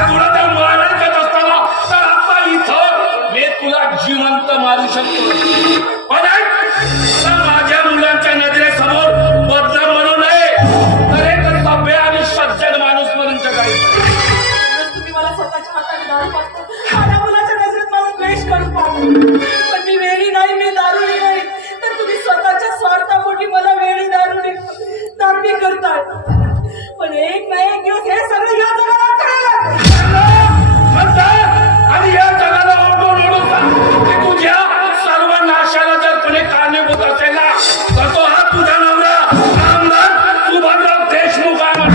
तुला त्या मारायचं असताना तर आता इथं मी तुला जिवंत मारू शकतो पण माझ्या मुलांच्या नजरेसमोर बदनाम म्हणू नये तर एक सभ्य आणि सज्जन माणूस म्हणून जगायचं. तुम्ही मला स्वतःच्या हाताने दारू पाजता माझ्या मुलाच्या नजरेत मला द्वेष करून पाहतो पण मी वेळी नाही मी दारुडी नाही तर तुम्ही स्वतःच्या स्वार्थापोटी मला वेळी दारुडी करताय पण एक ना एक दिवस हे सगळं या जगाला कळेल आणि या जगाला ओढून तुझ्या सर्व नाशाला जर कोणी कारणीभूत असेल ना तर तो हा तुझा नवरा आमदार सुभाषराव देशमुख आहे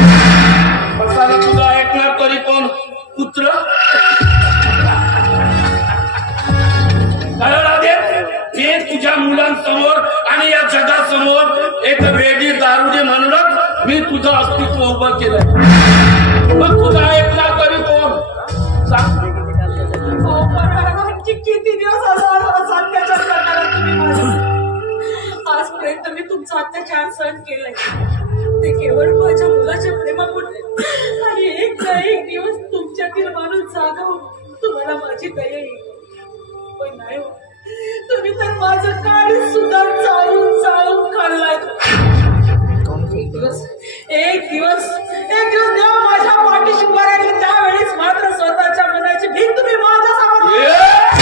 म्हणून तुझा ऐकणार तरी कोण पुत्र हे तुझ्या मुलांसमोर आणि या जगासमोर एक वेडी दारुडी म्हणूनच मी तुझं अस्तित्व उभं केलंय मग तुझा ऐकणार तरी कोण किती दिवस अत्याचार करणार तुम्ही माझा आजपर्यंत मी तुमचा अत्याचार सहन केलाय ते केवळ माझ्या मुलाच्या प्रेमामुळे आणि एक ना एक दिवस तुमच्यातील माणूस जागा होऊन तुम्हाला माझी दया येईल पण नाही तुम्ही तर माझं काळी सुद्धा चालून खाल्लाय एक दिवस देव माझ्या पाठीशी उभा राहिली त्यावेळेस मात्र स्वतःच्या मनाची भीक तुम्ही माझ्यासमोर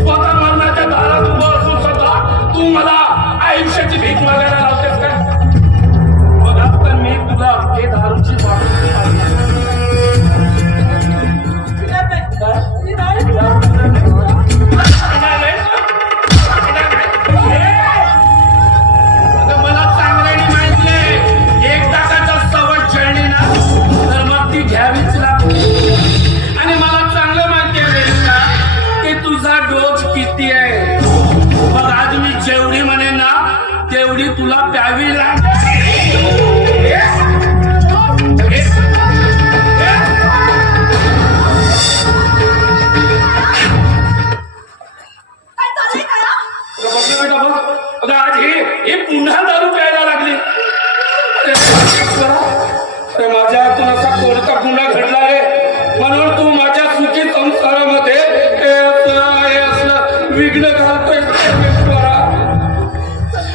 स्वतः मरणाच्या दारात उभं असून सुद्धा तू मला आयुष्याची भीक मागायला लावतेस का मग आता मी तुला हे दारूची मला चांगल्याने माहितीये एकदा का सवय चढली ना तर मग ती घ्यावीच लागते आणि मला चांगलं माहिती आहे की तुझा डोस किती आहे मग आज मी जेवढी म्हणेन ना तेवढी तुला प्यावी लागते आज ही पुन्हा दारू प्यायला लागली अरे माझ्या हातून असा कोणता गुन्हा घडला रे म्हणून तू माझ्या सुखी संसारामध्ये असलं विघ्न घालतोय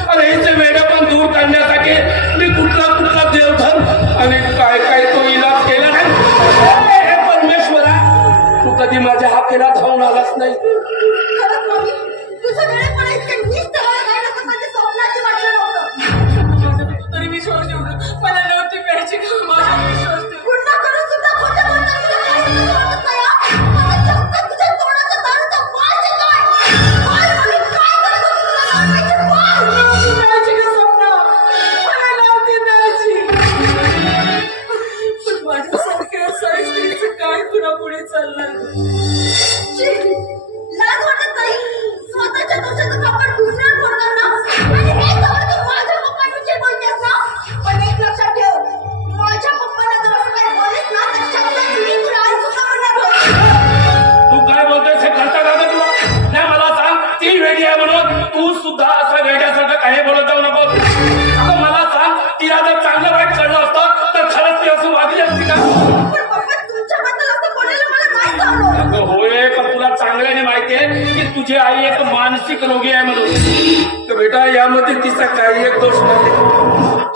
अरे हिचे वेड्या पण दूर करण्यासाठी मी कुठला देवधन आणि काय तो इलाज केला नाही हे परमेश्वरा तू कधी माझ्या हाकेला धावून आलाच नाही तरी विश्वास ठेवतो मला नव्हती प्यायची माझा विश्वास माझ्यासारख्या साईस्त्रीचं काय पुन्हा पुढे चाललंय लाज वाटत नाही स्वतःच्या दोषाचं कापड दुसऱ्यावर फोडताना आणि हे सगळं तू माझ्या पप्पांविषयी बोलतेस ना पण एक लक्षात ठेव माझ्या पप्पाला जर असं काही बोललीस ना तर शब्दात मी तुला ऐकू म्हणणार तू काय बोलतोयस हे कळतं का तुला नाही मला सांग ती वेडी आहे म्हणून तू सुद्धा असं वेड्यासारखं काही बोलत जाऊ नको आता मला सांग तिला जर चांगलं वाईट कळलं असतं तर खरंच ती असं वागली असती का होय पण तुला चांगल्याने माहिती आहे की तुझी आई एक मानसिक रोगी आहे म्हणून तर बेटा यामध्ये तिचा काही एक दोष नाही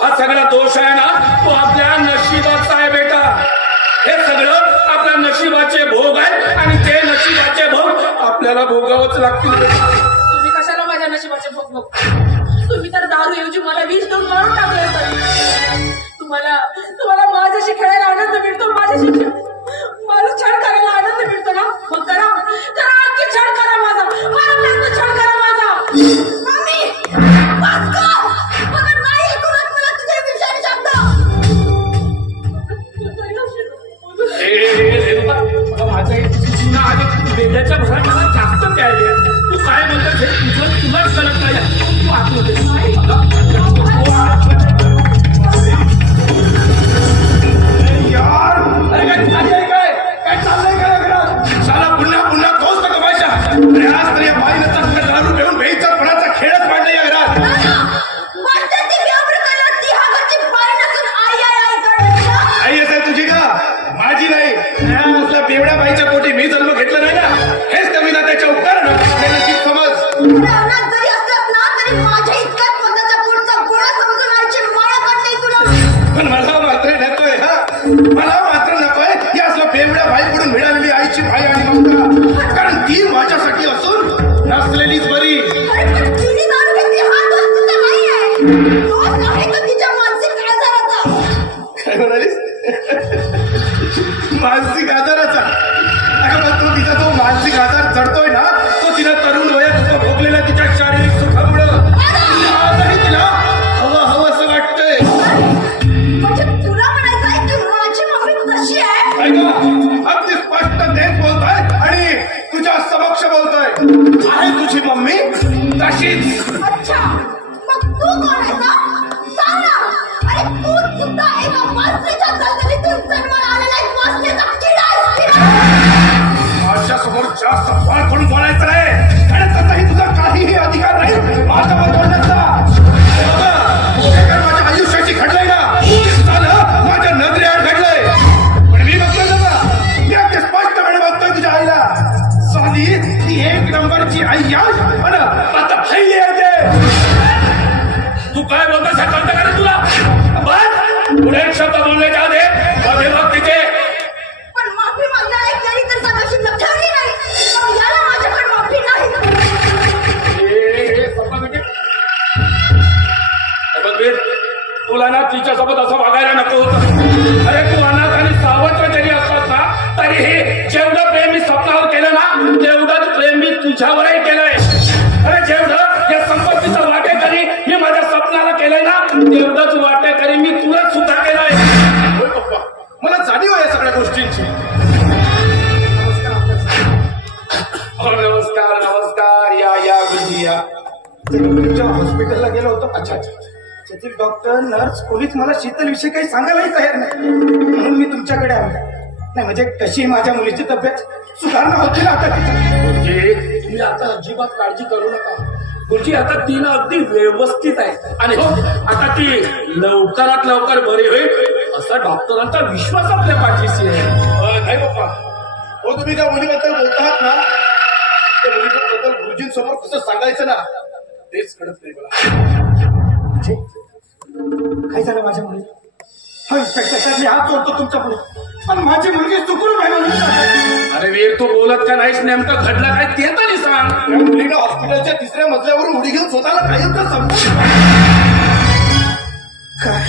हा सगळा दोष आहे ना तो आपल्या नशिबाचा आहे बेटा हे सगळं आपल्या नशिबाचे भोग आहे आणि ते नशिबाचे भोग आपल्याला भोगावंच लागतील तुम्ही कशाला माझ्या नशिबाचे भोग बघता तुम्ही तर दारूऐवजी मला विष देऊन मारून टाकले तुम्हाला माझ्याशी खेळायला आनंद मिळतो माझ्याशी मला छळ करायला आनंद मिळतो ना मग करा आणखी छळ करा माझा छळ करा माझा मम्मी नाही ऐकूनच मला तुझ्या विषयाने शब्द माझ्या जुना आधी वेगळ्याच्या भरात मला जास्त प्यायले तू काय म्हणतात हे तुलाच कळत नाही तू आतमध्ये यार अरे काय चाललंय काय घरात साला पुन्हा तोच तर कमायचा अरे आज तर या बाईनं चांगला दारू घेऊन भेईचा पणाचा खेळच पाडला या घरात असलेलीच बरी. अरे पण तिने दारू घेतली हा दोष तिचा नाही आहे. दोष आहे तो तिच्या मानसिक आजाराचा. काय म्हणालीस? मानसिक आजाराचा? अगं पण तो तिचा जो मानसिक आजार चढतोय ना तो तिला तरुण वयात भोगलेला तिच्या शारीरिक सुखामुळं आजही तिला हवं हवं असं वाटतंय. म्हणजे तुला म्हणायचं आहे की माझी मम्मी कशी आहे? अगदी स्पष्ट तेच बोलतोय आणि तुझ्या समक्ष बोलतोय. आहे तुझी मम्मी तशीच. अच्छा मग तू कोण आहेस? सांग ना. अरे तू सुद्धा एका माणसाच्या दलदलीतून जन्माला आलेला एक वासनेचा किडा आहेस. माझ्या समोर जास्त फाळ करून बोलायचं नाही आणि तसाही तुझा काहीही अधिकार नाही माझ्यावर बोलण्याचा. माझ्या आयुष्याची घडलंय ना झालं माझ्या नजरेआड घडलंय. पण मी बघतोय ना मी अगदी स्पष्टपणे बघतोय तुझ्या आईला. साधी ती एक नंबरची आई आणि आता भाई येते. तू काय बोलतोस हे कळतं का रे तुला? बस पुढे एक शब्द बोलण्याच्या आधी मध्ये बघ तिचे. पण माफी मागण्याला एक जरी तर सगळं शिल्लक ठेवली नाही मग याला माझ्याकडे माफी नाही. बघ वीर, तुला ना तिच्यासोबत असं वागायला नको होतं. अरे तू अनाथ आणि सावत्र जरी असतात ना तरीही जेवढं प्रेम मी स्वप्नावर केलं ना तेवढंच प्रेम मी तुझ्यावरही केलंय. अरे जेवढं या संपत्तीचं वाटेकरी मी माझ्या स्वप्नाला केलंय ना तेवढंच वाटेकरी मी तुला सुद्धा केलंय. होय पप्पा मला जाणीव आहे या सगळ्या गोष्टींची. नमस्कार नमस्कार या गुरुजी या. तुमच्या हॉस्पिटलला गेलो होतो. अच्छा अच्छा. तेथील डॉक्टर नर्स कोणीच मला शीतलविषयी काही सांगायलाही तयार नाही म्हणून मी तुमच्याकडे आलो. नाही म्हणजे कशी माझ्या मुलीची तब्येत सुधारणा होती ना आता तिची. गुरुजी तुम्ही आता अजिबात काळजी करू नका. गुरुजी आता ती ना अगदी व्यवस्थित आहे आणि हो आता ती लवकरात लवकर बरी होईल असा डॉक्टरांचा विश्वास आपल्या पाठीशी आहे. नाही पप्पा हो तुम्ही त्या मुलीबद्दल बोलतात ना त्या मुलीबद्दल गुरुजींसमोर कसं सांगायचं ना तेच कळत नाही मला. काय झालं माझ्या मुली? हा इन्स्पेक्टर साहेब मी हात जोडतो तुमच्या पुढे पण माझी मुलगी सुखरूप आहे म्हणून. अरे वीर तू बोलत का नाहीस नेमकं घडलं काय ते तरी सांग. त्या मुलीनं हॉस्पिटलच्या 3ऱ्या मजल्यावरून उडी घेऊन स्वतःला काही तर समजून काय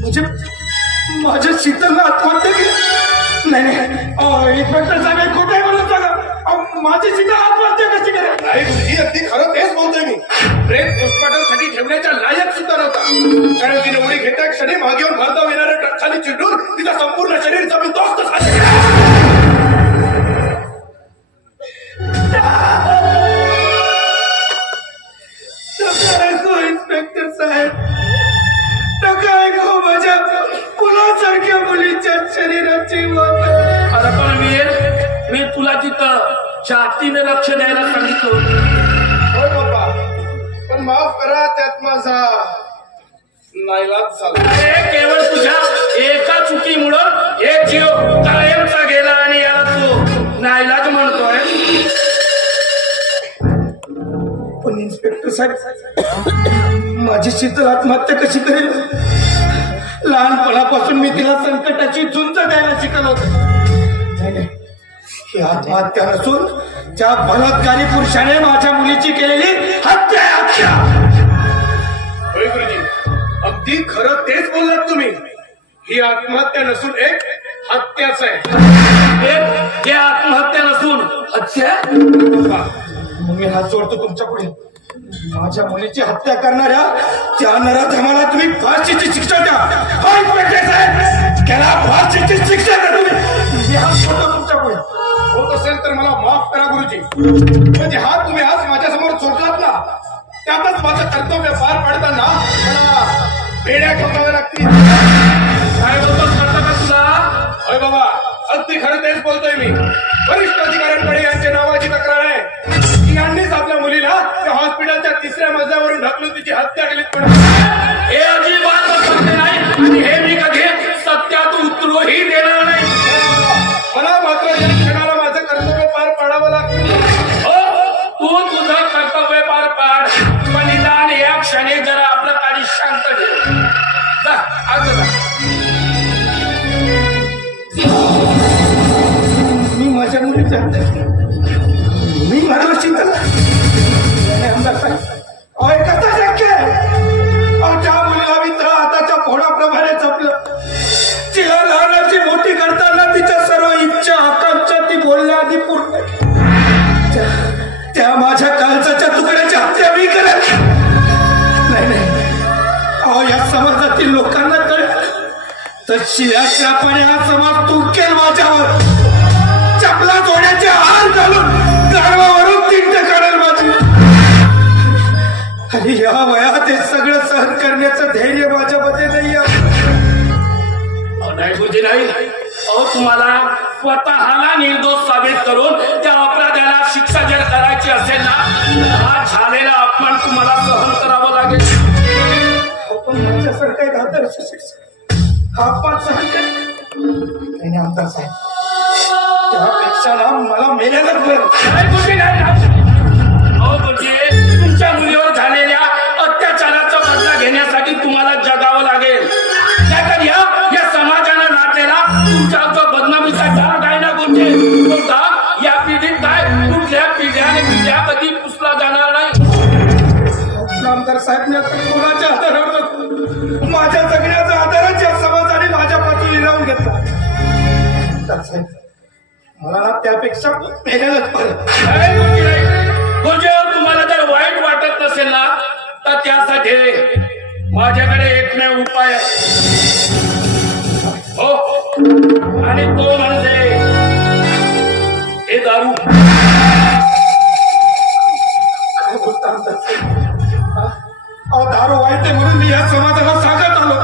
म्हणजे माझ्या शीतलला आत्महत्या केली? नाही इन्स्पेक्टर साहेब हे खोटं आहे म्हणून सांगा. माझी शीतल आत्महत्या कशी करेल? नाही गुरुजी अगदी खरं तेच बोलतोय मी. ब्रेक पोस्टमॉर्टमसाठी ठेवण्याच्या लायक सुद्धा नव्हता कारण तिने उडी घेता क्षणी मागे येऊन भारतावर येणाऱ्या ट्रकखाली चिडून तिचा संपूर्ण शरीर जमीनदोस्त झाला. इन्स्पेक्टर साहेब टका ऐकू माझ्या कुणासारख्या मुलीच्या शरीराची वाट. अरे पण वीर मी तुला तिथं जातीने लक्ष द्यायला सांगितलं होतं. होय बाबा पण माफ करा त्यात माझा नाईलाज झाला. अरे केवळ तुझ्या एका चुकीमुळं एक जीव कायमचा गेला आणि याला तू नाईलाज म्हणतोय. पण इन्स्पेक्टर साहेब माझी शीतल आत्महत्या कशी करेल? लहानपणापासून मी तिला संकटाची झुंज द्यायला शिकवलं होतं. ही आत्महत्या नसून त्या बलात्कारी पुरुषाने माझ्या मुलीची केलेली हत्या हत्या. होय गुरुजी अगदी खरं तेच बोललात तुम्ही. ही आत्महत्या नसून एक हत्याच आहे. हे आत्महत्या नसून हत्या. मी हात जोडतो तुमच्या पुढे. माझ्या मुलीची हत्या करणाऱ्या त्या नराधमाला तुम्ही फाशीची शिक्षा द्या. त्याला फाशीची शिक्षा द्या तुम्ही. मी हात जोडतो तुमच्या पुढे. होत असेल तर मला माफ करा गुरुजी. म्हणजे हात तुम्ही आज माझ्यासमोर जोडलात ना त्यातच माझं कर्तव्य पार पाडताना मला बेड्या ठोकाव्या लागतील. काय बोलतोस करता का तुला? होय बाबा अगदी खरं तेच बोलतोय मी. वरिष्ठ अधिकाऱ्यांकडे यांच्या नावाची तक्रार आहे की यांनीच आपल्या मुलीला त्या हॉस्पिटलच्या 3ऱ्या मजल्यावरून ढकलून तिची हत्या केली. हे अजिबात सत्य नाही आणि हे मी कधी सत्यात उतरूही देणार नाही. मला मात्र या क्षणाला माझं कर्तव्य पार पाडावं लागतं. हो तू तुझं कर्तव्य पार पाड पण निदान या क्षणी जरा आपलं काळी शांत घे. जा आज जा. मी माझ्या मुलीच्या मी माझ्या समाजातील लोकांना कळेल तर शिल्याशापणे हा समाज तुटकेल माझ्यावर. चपला जोड्याचे हार घालून गारवावरून तिंट काढेल माझी. आणि या वयात हे सगळं सहन करण्याचं धैर्य माझ्यामध्ये नाही. नाही गुरुजी नाही. अहो तुम्हाला स्वतःला निर्दोष साबित करून त्या अपराध्याला शिक्षा जर करायची असेल ना हा झालेला अपमान तुम्हाला सहन करावा लागेल. आपण माझ्यासारखं एक आदर्श शिक्षक अपमान सहन करेल आमदार साहेब. त्यापेक्षा ना मला मेलेलंच बरं. नाही गुरुजी नाही. अहो गुरुजी तुमच्या मुलीवर झालेल्या अत्याचाराचा बदला घेण्यासाठी तुम्हाला जगावं लागेल. नाहीतर या समाजानं नाटलेला तुमच्या बदनामीचा डाग आहे ना गुरुजी तो डाग या पिढीत काय कुठल्या पिढ्या कधी पुसला जाणार नाही. आमदार साहेब कोणाच्या आधारावर माझ्या जगण्याचा आधारच या समाजाने माझ्यापासून हिरावून घेतला. मला ना त्यापेक्षा मेलेलंच बरं. तुम्हाला जर वाईट वाटत नसेल ना तर त्यासाठी माझ्याकडे एकमेव उपाय आहे. हो आणि तो म्हणजे हे दारू. दारू वाईट आहे म्हणून मी या समाजाला सांगत आलो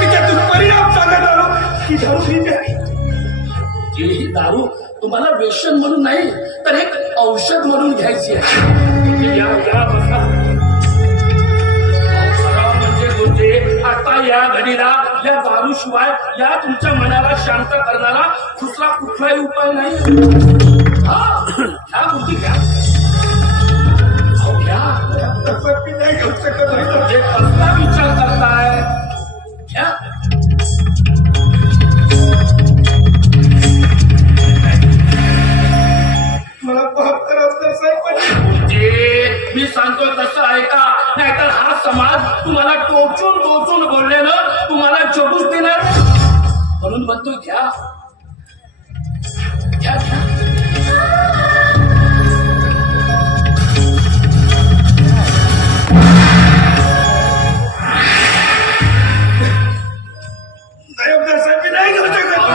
की त्यातून परिणाम सांगत आलो की दारू ठीक आहे. ही दारू तुम्हाला व्यसन म्हणून नाही तर एक औषध म्हणून घ्यायची आहे. म्हणजे आता या घडीला या दारू शिवाय या तुमच्या मनाला शांत करणारा दुसरा कुठलाही उपाय नाही. ह्या गोष्टी घ्या. तसं मी नाही घेऊ शकत. म्हणजे कसला विचार करताय घ्या. मला पाप करायचं साहेब. मी सांगतो तसं ऐका नाहीतर हा समाज तुम्हाला टोचून बोललेलं तुम्हाला जगूच देणार. म्हणून म्हणतो घ्या घ्या घ्या.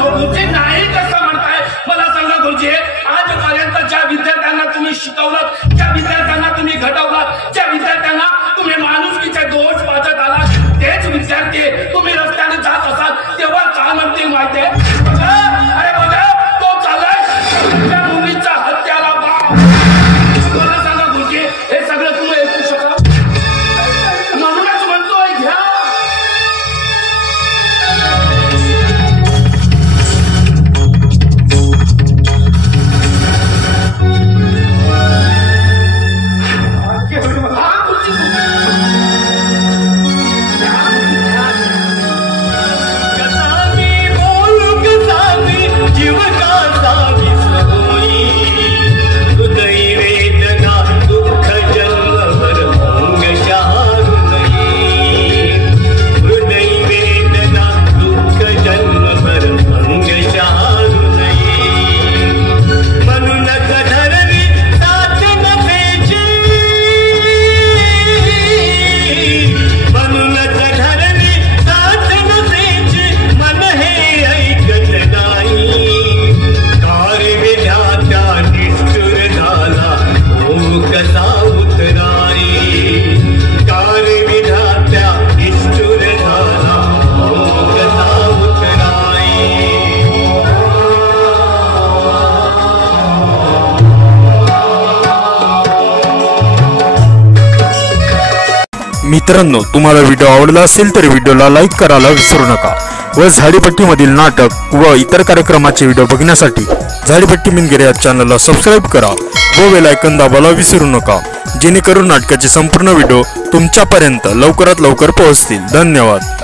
गुरुजी नाही कसं म्हणताय मला सांगा गुरुजी. आजपर्यंत ज्या विद्यार्थ्यांना तुम्ही शिकवलात ज्या विद्यार्थ्यांना तुम्ही घडवलात ज्या विद्यार्थ्यांना तुम्ही माणुसकीचे दोष वाचत आलात तेच विद्यार्थी तुम्ही रस्त्याने जात असाल तेव्हा काय म्हणतील माहितीये. अरे बघा तो चाललाय त्या मुलीच्या हत्याला बाप. मला सांगा गुरुजी हे सगळं तुम्ही ऐकू शकाल. म्हणूनच म्हणतोय घ्या. मित्रांनो, तुम्हाला व्हिडिओ आवडला असेल तर व्हिडिओला लाईक करायला विसरू नका व झाडीपट्टीमधील नाटक व इतर कार्यक्रमाचे व्हिडिओ बघण्यासाठी झाडीपट्टी मिनगिरे या चॅनलला सबस्क्राईब करा व बेल आयकॉन दाबायला विसरू नका, जेणेकरून नाटकाचे संपूर्ण व्हिडिओ तुमच्यापर्यंत लवकरात लवकर पोहोचतील. धन्यवाद.